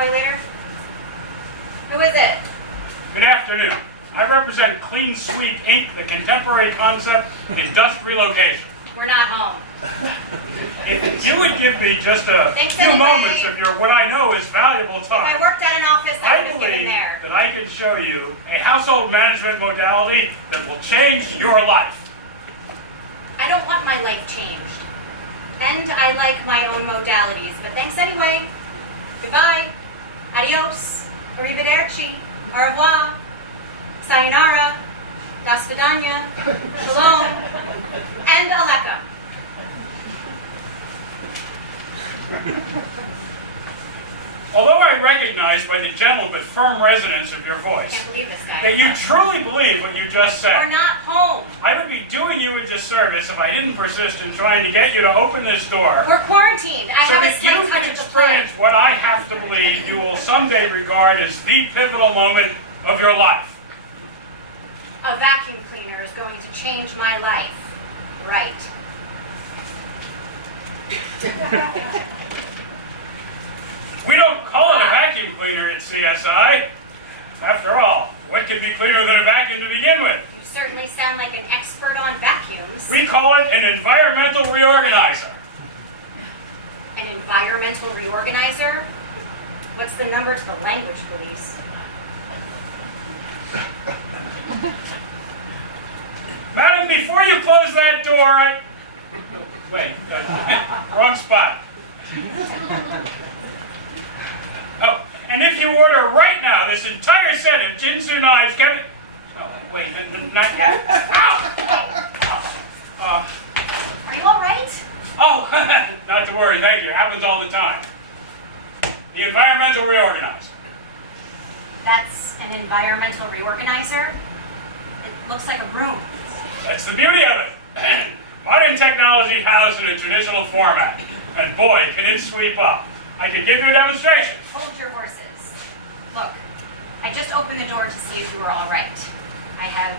Call you later. Who is it? Good afternoon. I represent Clean Sweep Inc., the contemporary concept in dust relocation. We're not home. If you would give me just a Thanks few anyway. moments of your, what I know is valuable If time, I worked at an office, I would have believe given there. that I can show you a household management modality that will change your life. I don't want my life changed. And I like my own modalities, but thanks anyway. Goodbye. Adios. Arrivederci. Au revoir. Sayonara. Do svidaniya. Shalom. And Aleka. Although I recognize by the gentle but firm resonance of your I voice can't believe this guy. that you truly believe what you just said, We're not home. I would be doing you a disservice if I didn't persist in trying to get you to open this door We're quarantined. I so have a that you slight can touch of the flu. experience what I have to believe you will someday regard as the pivotal moment of your life. A vacuum cleaner is going to change my life. Right. We don't call it a vacuum cleaner at CSI. After all, what could be cleaner than a vacuum to begin with? You certainly sound like an expert on vacuums. We call it an environmental reorganizer. An environmental reorganizer? What's the number to the language police? Madam, before you close that door, Wait, wrong spot. Oh, and if you order right now this entire set of Jinsu knives, Kevin... Oh, wait, not yet. Ow! Are you all right? Oh, not to worry, thank you. It happens all the time. The environmental reorganizer. That's an environmental reorganizer? It looks like a broom. That's the beauty of it. Modern technology housed in a traditional format. And boy, can it sweep up. I could give you a demonstration. Hold your horses. Look, I just opened the door to see if you were all right. I have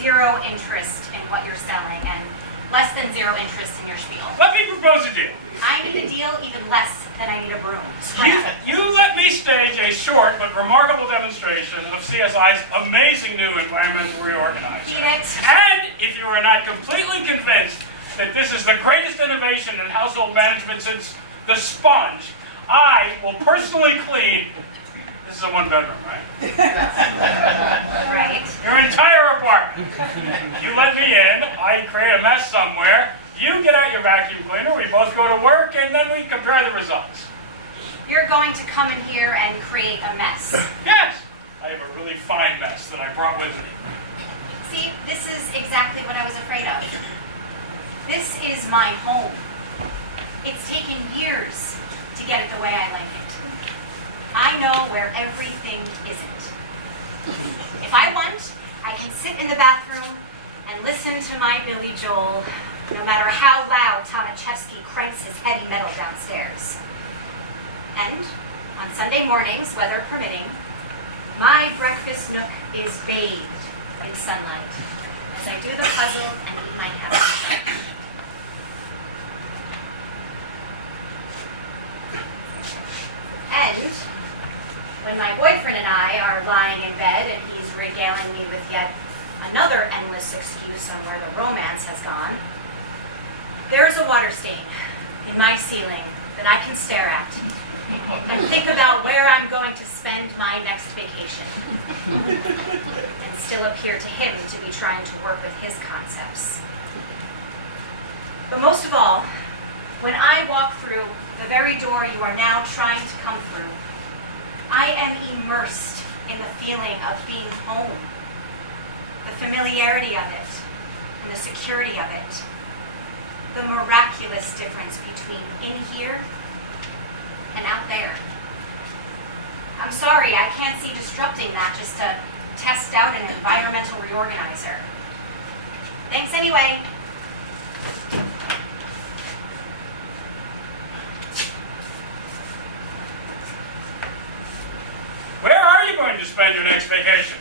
zero interest in what you're selling and less than zero interest in your spiel. Let me propose a deal. I need a deal even less than I need a broom. Scrap. You let me stage a short but remarkable demonstration of CSI's amazing new environmental reorganizer. Eat it. And if you are not completely convinced that this is the greatest innovation in household management since the sponge, I will personally clean. This is a one-bedroom, right? Right. Your entire apartment. You let me in, I create a mess somewhere, you get out your vacuum cleaner, we both go to work, and then we compare the results. You're going to come in here and create a mess. Yes, I have a really fine mess that I brought with me. See, this is exactly what I was afraid of. This is my home. It's taken years to get it the way I like it. I know where everything isn't. If I want, I can sit in the bathroom and listen to my Billy Joel, no matter how loud Tomaszewski cranks his heavy metal downstairs. And on Sunday mornings, weather permitting, my breakfast nook is bathed in sunlight as I do the puzzle and eat my cabbage. And when my boyfriend and I are lying in bed and he's regaling me with yet another endless excuse on where the romance has gone, there is a water stain in my ceiling that I can stare at and think about where I'm going to spend my next vacation and still appear to him to be trying to work with his concepts. But most of all, when I walk through the very door you are now trying to come through, I am immersed in the feeling of being home, the familiarity of it, and the security of it, the miraculous difference between in here and out there. I'm sorry, I can't see disrupting that just to test out an environmental reorganizer. Thanks anyway. Where are you going to spend your next vacation?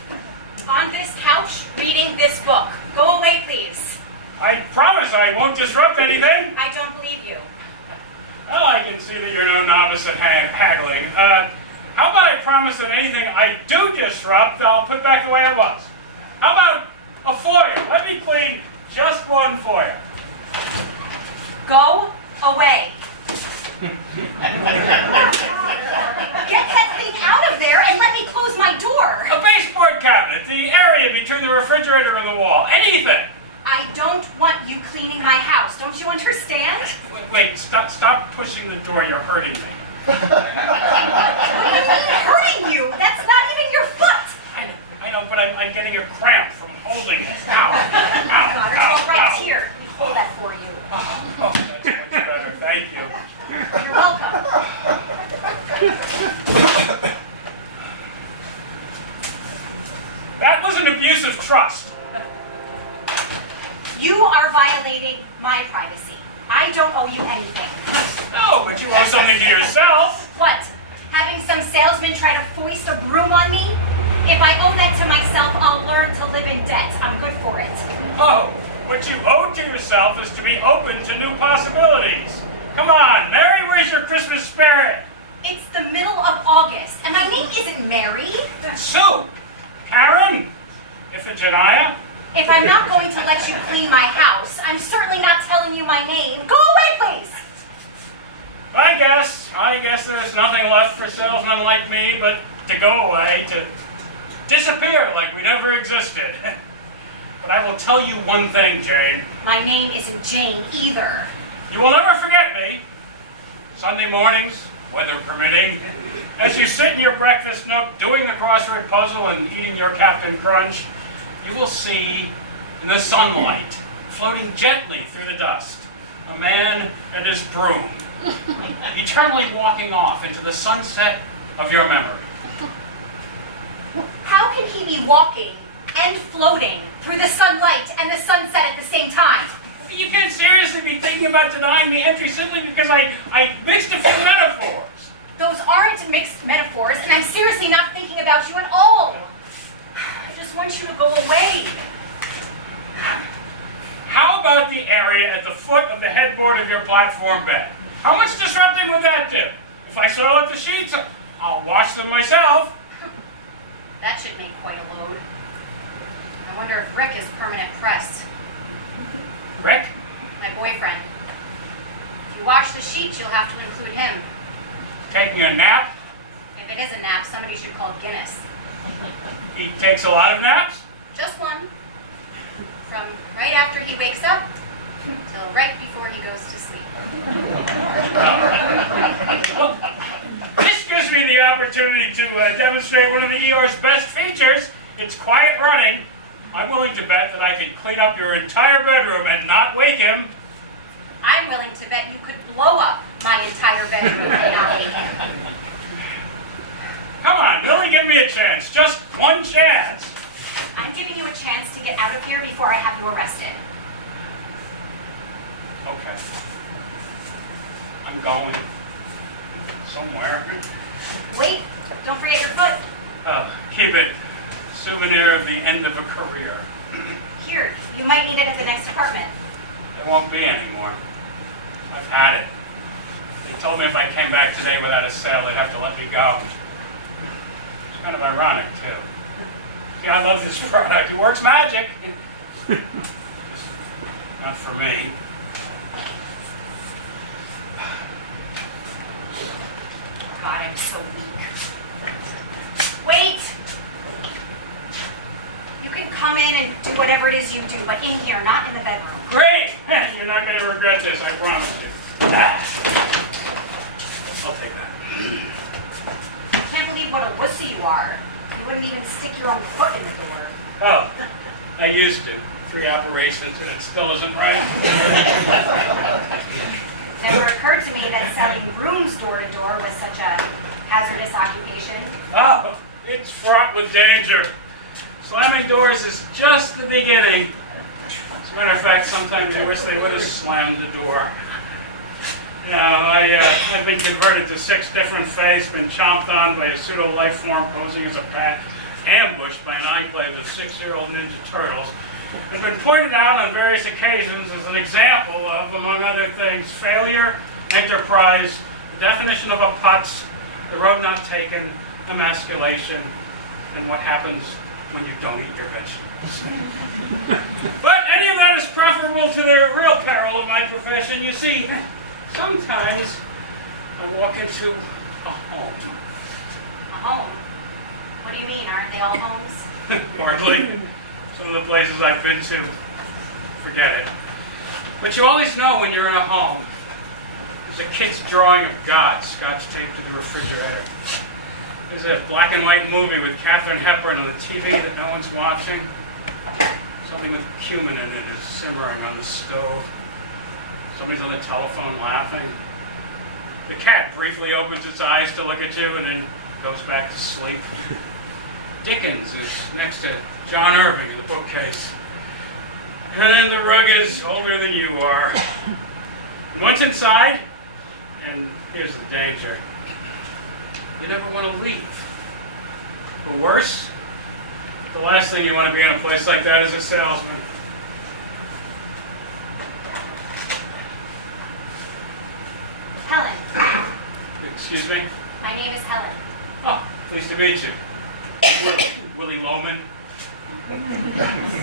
On this couch, reading this book. Go away, please. I promise I won't disrupt anything. I don't believe you. Well, I can see that you're no novice at haggling. How about I promise that anything I do disrupt, I'll put back the way it was? How about a foyer? Let me clean just one foyer. Go away. Get that thing out of there and let me close my door. A baseboard cabinet, the area between the refrigerator and the wall, anything. I don't want you cleaning my house. Don't you understand? Wait, stop pushing the door. You're hurting me. What do you mean hurting you? That's not even your foot. I know, but I'm getting a cramp from holding it. Ow. Ow. Got it. Ow. Go right Ow. here. Let me hold that for you. Oh, that's much better. Thank you. You're welcome. That was an abuse of trust. You are violating my privacy. I don't owe you anything. No, but you owe something to yourself. What? Having some salesman try to foist a broom on me? If I owe that to myself, I'll learn to live in debt. I'm good for it. Oh, what you owe to yourself is to be open to new possibilities. Come on, Mary, where's your Christmas spirit? It's the middle of August, and my name isn't Mary. Sue, Karen, Iphigenia. If I'm not going to let you clean my house, I'm certainly not telling you my name. Go away, please! I guess there's nothing left for salesmen like me but to go away, to disappear like we never existed. But I will tell you one thing, Jane. My name isn't Jane either. You will never forget me. Sunday mornings, weather permitting, as you sit in your breakfast nook doing the crossword puzzle and eating your Captain Crunch, you will see in the sunlight, floating gently through the dust, a man and his broom, eternally walking off into the sunset of your memory. How can he be walking and floating through the sunlight and the sunset at the same time? You can't seriously be thinking about denying me entry simply because I mixed a few metaphors. Those aren't mixed metaphors, and I'm seriously not thinking about you at all. I just want you to go away. How about the area at the foot of the headboard of your platform bed? How much disrupting would that do? If I soil up the sheets, I'll wash them myself. That should make quite a load. I wonder if Rick is permanent pressed. Rick? My boyfriend. If you wash the sheets, you'll have to include him. Taking a nap? If it is a nap, somebody should call Guinness. He takes a lot of naps? Just one. From right after he wakes up till right before he goes to sleep. Well, this gives me the opportunity to demonstrate one of the ER's best features. It's quiet running. I'm willing to bet that I could clean up your entire bedroom and not wake him. I'm willing to bet you could blow up my entire bedroom and not wake him. Come on, Billy, give me a chance. Just one chance. I'm giving you a chance to get out of here before I have you arrested. Okay. I'm going. Somewhere. Wait, don't forget your foot. Oh, keep it. Souvenir of the end of a career. Here, you might need it at the next apartment. There won't be anymore. I've had it. They told me if I came back today without a sale, they'd have to let me go. It's kind of ironic, too. See, I love this product. It works magic. Not for me. God, I'm so weak. Wait! You can come in and do whatever it is you do, but in here, not in the bedroom. Great! You're not going to regret this, I promise you. I'll take that. I can't believe what a wussy you are. You wouldn't even stick your own foot in the door. Oh, I used to. 3 operations and it still isn't right. Never occurred to me that selling brooms door to door was such a hazardous occupation. Oh, it's fraught with danger. Slamming doors is just the beginning. As a matter of fact, sometimes I wish they would have slammed the door. You know, I've been converted to 6 different faiths, been chomped on by a pseudo-life form posing as a bat, ambushed by an enclave of 6-year-old Ninja Turtles, and been pointed out on various occasions as an example of, among other things, failure, enterprise, the definition of a putz, the road not taken, emasculation, and what happens when you don't eat your vegetables. But any of that is preferable to the real peril of my profession. You see, sometimes I walk into a home. A home? What do you mean? Aren't they all homes? Hardly. Some of the places I've been to, forget it. But you always know when you're in a home. There's a kid's drawing of God scotch taped to the refrigerator. There's a black and white movie with Katharine Hepburn on the TV that no one's watching. Something with cumin in it is simmering on the stove. Somebody's on the telephone laughing. The cat briefly opens its eyes to look at you and then goes back to sleep. Dickens is next to John Irving in the bookcase. And then the rug is older than you are. Once inside, and here's the danger, you never want to leave. Or worse, the last thing you want to be in a place like that is a salesman. Helen. Excuse me? My name is Helen. Oh, pleased to meet you. Willie Loman.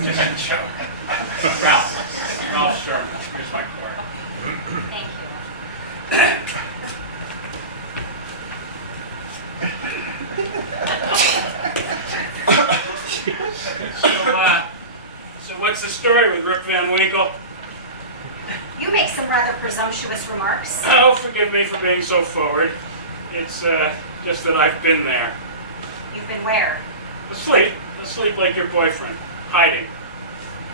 Just a joke. Ralph Sherman. Here's my card. Thank you. So what's the story with Rip Van Winkle? You make some rather presumptuous remarks. Oh, forgive me for being so forward. It's just that I've been there. You've been where? Asleep like your boyfriend. Hiding.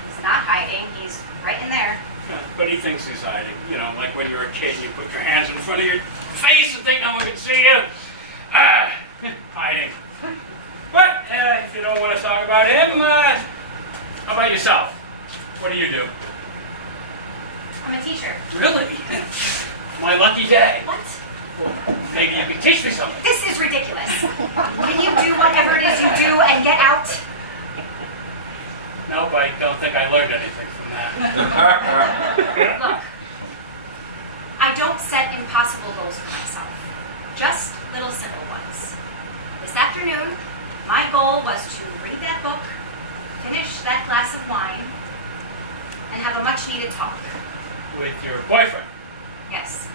He's not hiding. He's right in there. Yeah, but he thinks he's hiding. You know, like when you're a kid, you put your hands in front of your face and think no one can see you. Hiding. But if you don't want to talk about him, how about yourself? What do you do? I'm a teacher. Really? My lucky day. What? Well, maybe you can teach me something. This is ridiculous. Can you do whatever it is you do and get out? Nope, I don't think I learned anything from that. Look, I don't set impossible goals for myself. Just little simple ones. This afternoon, my goal was to read that book, finish that glass of wine, and have a much-needed talk. With your boyfriend? Yes.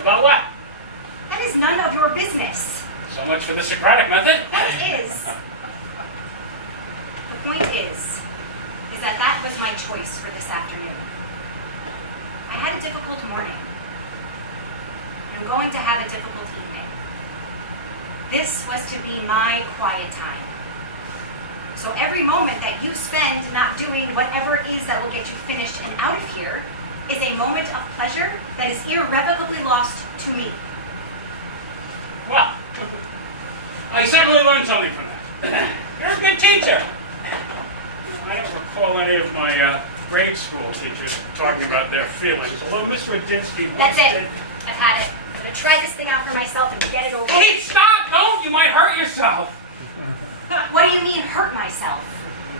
About what? That is none of your business. So much for the Socratic method. The point is that was my choice for this afternoon. I had a difficult morning. I'm going to have a difficult evening. This was to be my quiet time. So every moment that you spend not doing whatever it is that will get you finished and out of here is a moment of pleasure that is irrevocably lost to me. Well, I certainly learned something from that. You're a good teacher. I don't recall any of my grade school teachers talking about their feelings, although Mr. Radinsky That's it. I've had it. I'm going to try this thing out for myself and get it over. Hey, stop! Don't! You might hurt yourself. What do you mean, hurt myself?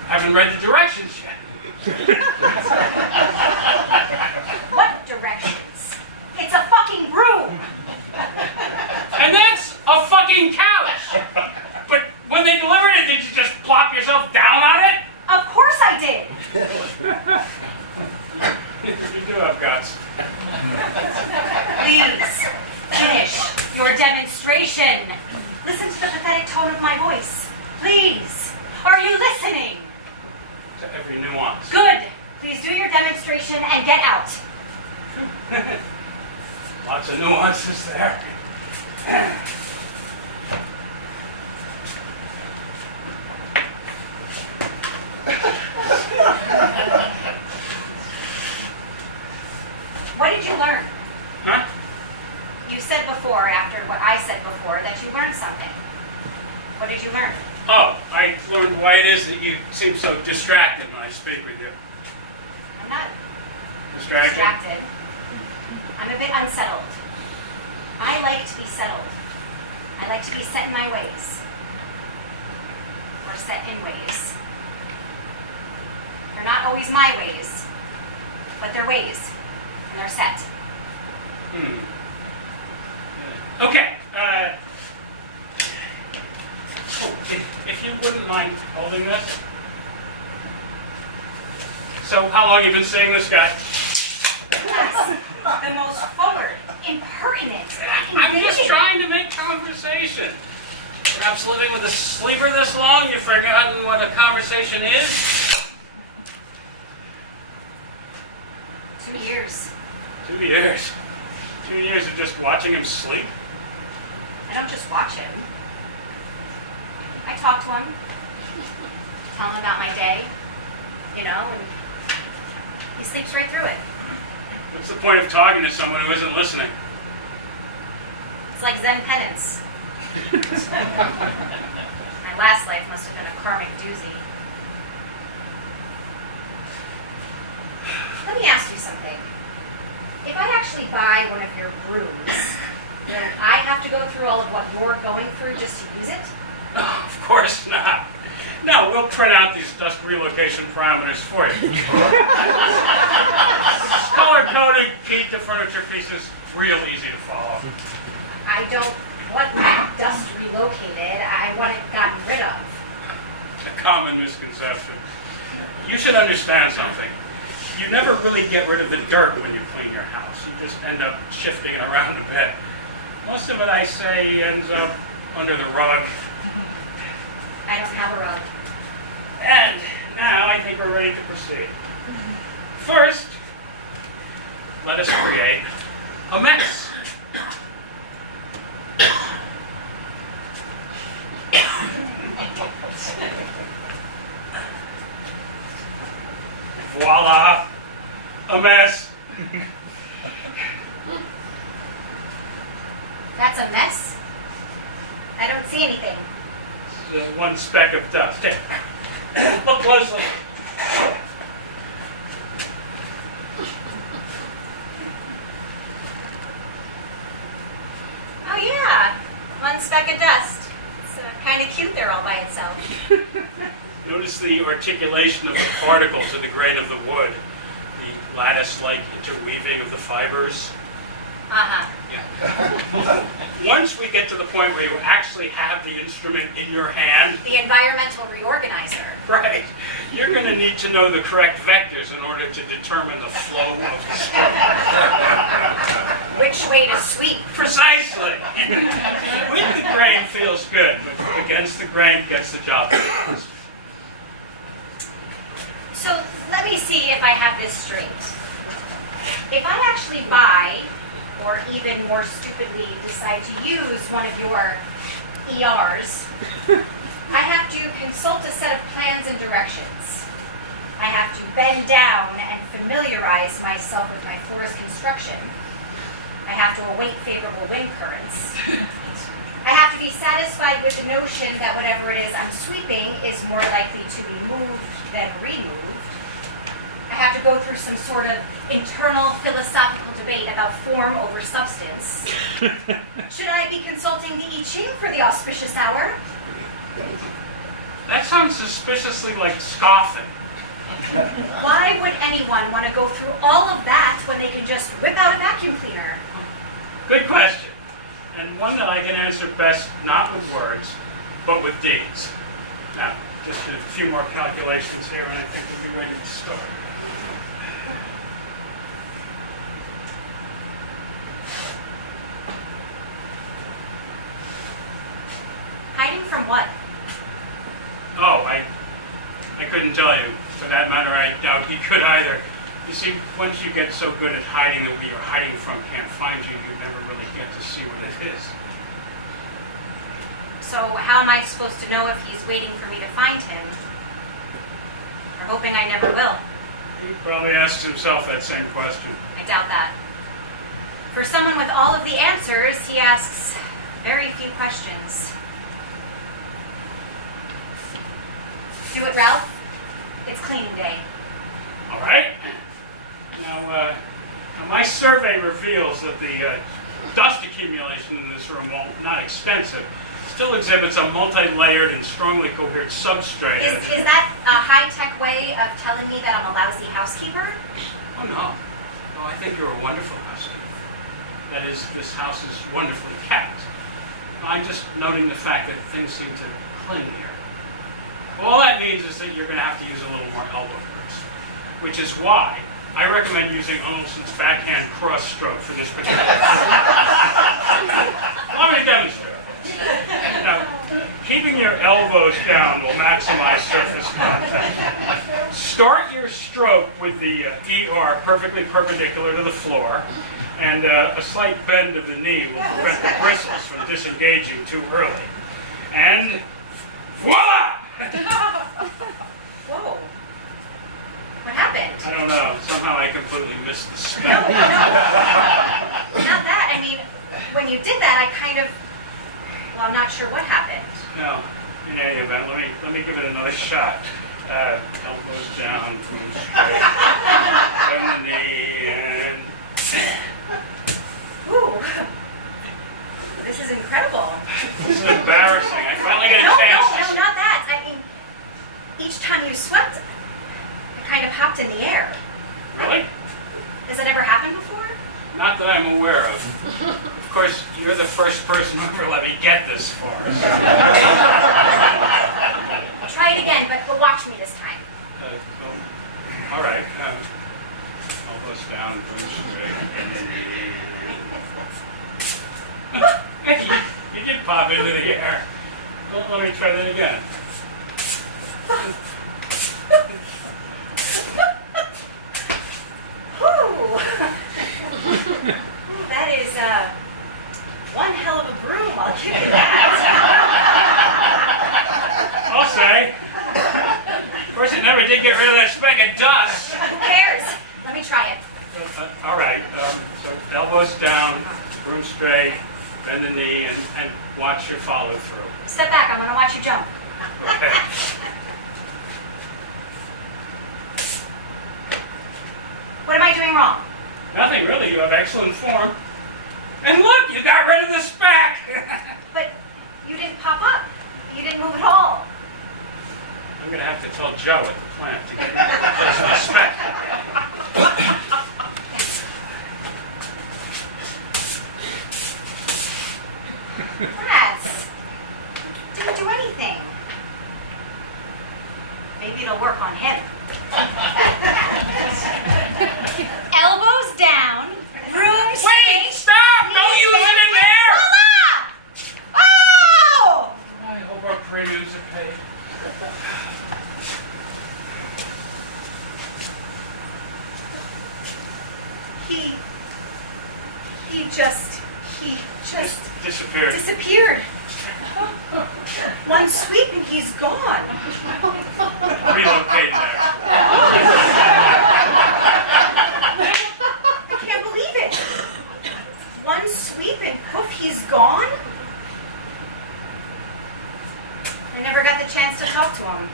Haven't read the directions yet. What directions? It's a fucking room! And that's a fucking couch. But when they delivered it, did you just plop yourself down on it? Of course I did! You do have guts. Please, finish your demonstration. Listen to the pathetic tone of my voice. Please. Are you listening? To every nuance. Good. Please do your demonstration and get out. Lots of nuances there. What did you learn? Huh? You said before, after what I said before, that you learned something. What did you learn? Oh, I learned why it is that you seem so distracted when I speak with you. I'm not Distracted? distracted. I'm a bit unsettled. I like to be settled. I like to be set in my ways. Or set in ways. They're not always my ways, but they're ways, and they're set. Okay. in seeing this guy? Yes, the most forward, impertinent, I'm just invading. trying to make conversation. Perhaps living with a sleeper this long, you've forgotten what a conversation is? 2 years. 2 years. 2 years of just watching him sleep? I don't just watch him. I talk to him, tell him about my day, and he sleeps right through it. What's the point of talking to someone who isn't listening? It's like Zen penance. My last life must have been a karmic doozy. Let me ask you something. If I actually buy one of your brews, will I have to go through all of what you're going through just to use it? Oh, of course not. No, we'll print out these dust relocation parameters for you. Color-coded, keyed to furniture pieces, real easy to follow. I don't want my dust relocated. I want it gotten rid of. A common misconception. You should understand something. You never really get rid of the dirt when you clean your house. You just end up shifting it around a bit. Most of it, I say, ends up under the rug. I don't have a rug. And now I think we're ready to proceed. First, let us create a mess. Voila, a mess. That's a mess? I don't see anything. Just one speck of dust. Here, look closely. Oh yeah, one speck of dust. It's kind of cute there all by itself. Notice the articulation of the particles in the grain of the wood, the lattice-like interweaving of the fibers. Uh-huh. Yeah. Once we get to the point where you actually have the instrument in your hand, The environmental reorganizer. right, you're going to need to know the correct vectors in order to determine the flow of the stroke. Which way to sweep? Precisely. With the grain feels good, but against the grain gets the job done. So let me see if I have this straight. If I actually buy, or even more stupidly decide to use one of your ERs, I have to consult a set of plans and directions. I have to bend down and familiarize myself with my forest construction. I have to await favorable wind currents. I have to be satisfied with the notion that whatever it is I'm sweeping is more likely to be moved than removed. I have to go through some sort of internal philosophical debate about form over substance. Should I be consulting the I Ching for the auspicious hour? That sounds suspiciously like scoffing. Why would anyone want to go through all of that when they can just whip out a vacuum cleaner? Good question. And one that I can answer best not with words, but with deeds. Now, just a few more calculations here and I think we'll be ready to start. Hiding from what? Oh, I couldn't tell you. For that matter, I doubt he could either. You see, once you get so good at hiding that what you're hiding from can't find you, you never really get to see what it is. So how am I supposed to know if he's waiting for me to find him? Or hoping I never will? He probably asked himself that same question. I doubt that. For someone with all of the answers, he asks very few questions. Do it, Ralph. It's cleaning day. All right. Now my survey reveals that the dust accumulation in this room, while not extensive, still exhibits a multi-layered and strongly coherent substrate. Is that a high-tech way of telling me that I'm a lousy housekeeper? Oh, no. No, I think you're a wonderful housekeeper. That is, this house is wonderfully kept. I'm just noting the fact that things seem to cling here. All that means is that you're going to have to use a little more elbow grease, which is why I recommend using Olson's backhand cross stroke for this particular Let me demonstrate. Now, keeping your elbows down will maximize surface contact. Start your stroke with the ER perfectly perpendicular to the floor, and a slight bend of the knee will prevent the bristles from disengaging too early. And voila! Whoa. What happened? I don't know. Somehow I completely missed the No, spell. no. Not that. I mean, when you did that, I kind of... Well, I'm not sure what happened. No, in any event, let me give it another shot. Elbows down, straight, bend the knee, and... Ooh. This is incredible. This is embarrassing. I finally get a No, chance to... not that. I mean, each time you swept, it kind of hopped in the air. Really? Has that ever happened before? Not that I'm aware of. Of course, you're the first person who ever let me get this far. So. Try it again, but watch me this time. All right. Elbows down, boom straight. Hey, you did pop into the air. Well, let me try that again. Whew. That is one hell of a broom, I'll give you that. I'll say. Of course, it never did get rid of that speck of dust. Who cares? Let me try it. All right. So elbows down, broom straight, bend the knee, and watch your follow through. Step back, I'm gonna watch you jump. Okay. What am I doing wrong? Nothing really. You have excellent form. And look, you got rid of the speck. But you didn't pop up. You didn't move at all. I'm going to have to tell Joe at the plant to get rid of the speck. Rats. Didn't do anything. Maybe it'll work on him. Elbows down, broom straight. Wait! Stop! Don't use it in there! Mama! Oh! I hope our premiums are paid. He just Disappeared. disappeared. One sweep and he's gone. Relocated there. I can't believe it. One sweep and poof, he's gone? I never got the chance to talk to him.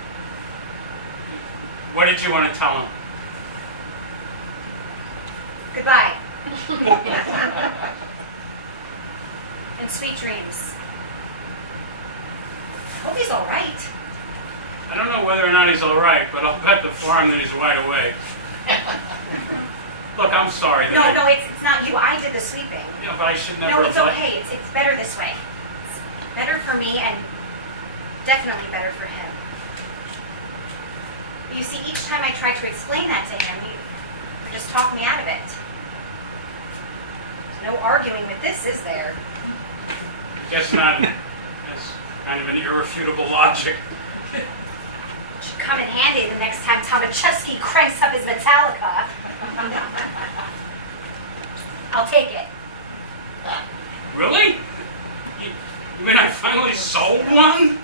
What did you want to tell him? Goodbye. And sweet dreams. I hope he's all right. I don't know whether or not he's all right, but I'll bet the farm that he's wide awake. Look, I'm sorry. No, it's not you. I did the sweeping. Yeah, but I should never No, have it's let- okay. It's better this way. It's better for me and definitely better for him. You see, each time I tried to explain that to him, you just talked me out of it. There's no arguing with this, is there? Guess not. That's kind of an irrefutable logic. It should come in handy the next time Tomaszewski cranks up his Metallica. I'll take it. Really? You mean I finally sold one?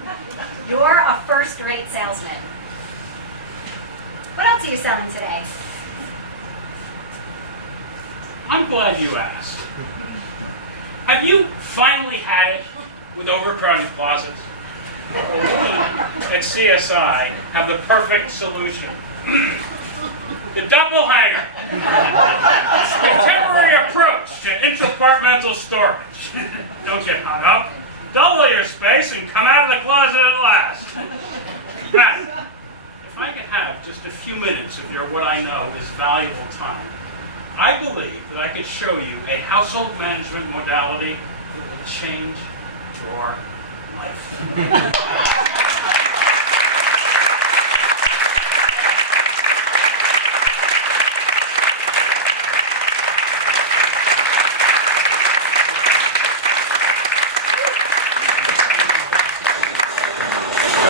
You're a first-rate salesman. What else are you selling today? I'm glad you asked. Have you finally had it with overcrowded closets? At CSI, have the perfect solution. The double hanger. Contemporary approach to interdepartmental storage. Don't get hung up. Double your space and come out of the closet at last. Now, if I could have just a few minutes of your what I know is valuable time, I believe that I could show you a household management modality that will change your life.